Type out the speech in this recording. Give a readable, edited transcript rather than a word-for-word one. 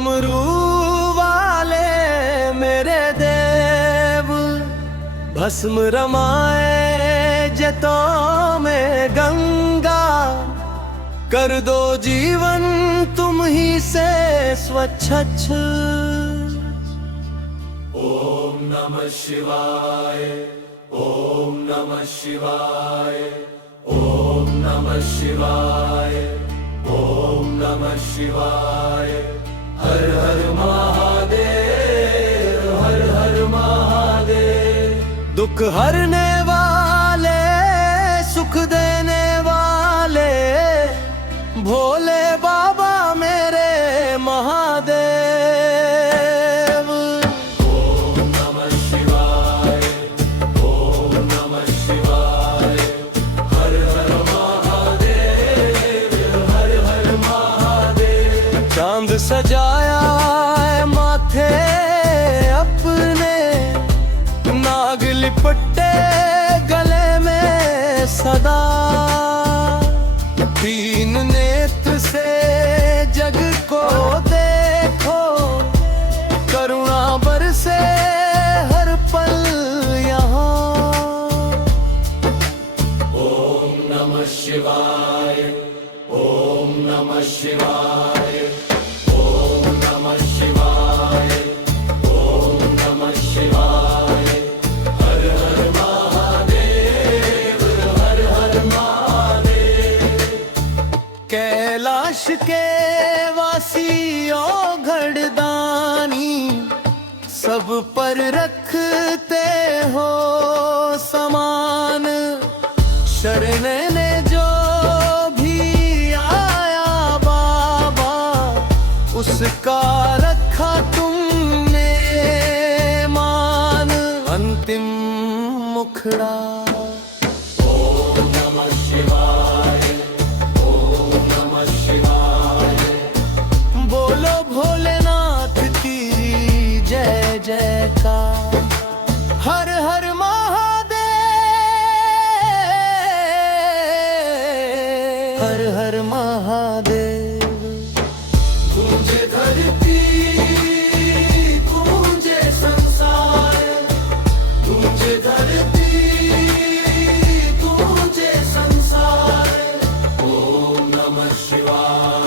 डमरू वाले मेरे देव, भस्म रमाए जतों में गंगा, कर दो जीवन तुम ही से स्वच्छ। ओम नमः शिवाय, ओम नमः शिवाय, ओम नमः शिवाय, ओम नमः शिवाय। हर हर महादेव, हर हर महादेव। दुख हरने वाले, सुख देने वाले, भोले बाबा मेरे महादेव। ओम नमः शिवाय, ओम नमः शिवाय। हर हर महादेव, हर हर महादेव। चांद सजाया है माथे अपने, नाग लिपटे गले में सदा, तीन नेत्र से जग को देखो, करुणा बरसे हर पल यहाँ। ओम नमः शिवाय, ओम नमः शिवाय, ओम नमः शिवाय, ओम नमः शिवाय। हर हर महादेव, हर हर महादेव। कैलाश के वासियों घड़दानी, सब पर रखते हो समान, शरण ने जो भी आया बाबा, उसका रखा तुमने मान। अंतिम मुखड़ा। ओम नमः शिवाय, ओम नमः शिवाय। बोलो भोलेनाथ की जय जयकार। हर हर महादेव, हर हर महादेव। गूंजे धरती, गूंजे संसार, गूंजे धरती, गूंजे संसार। ओम नमः शिवाय।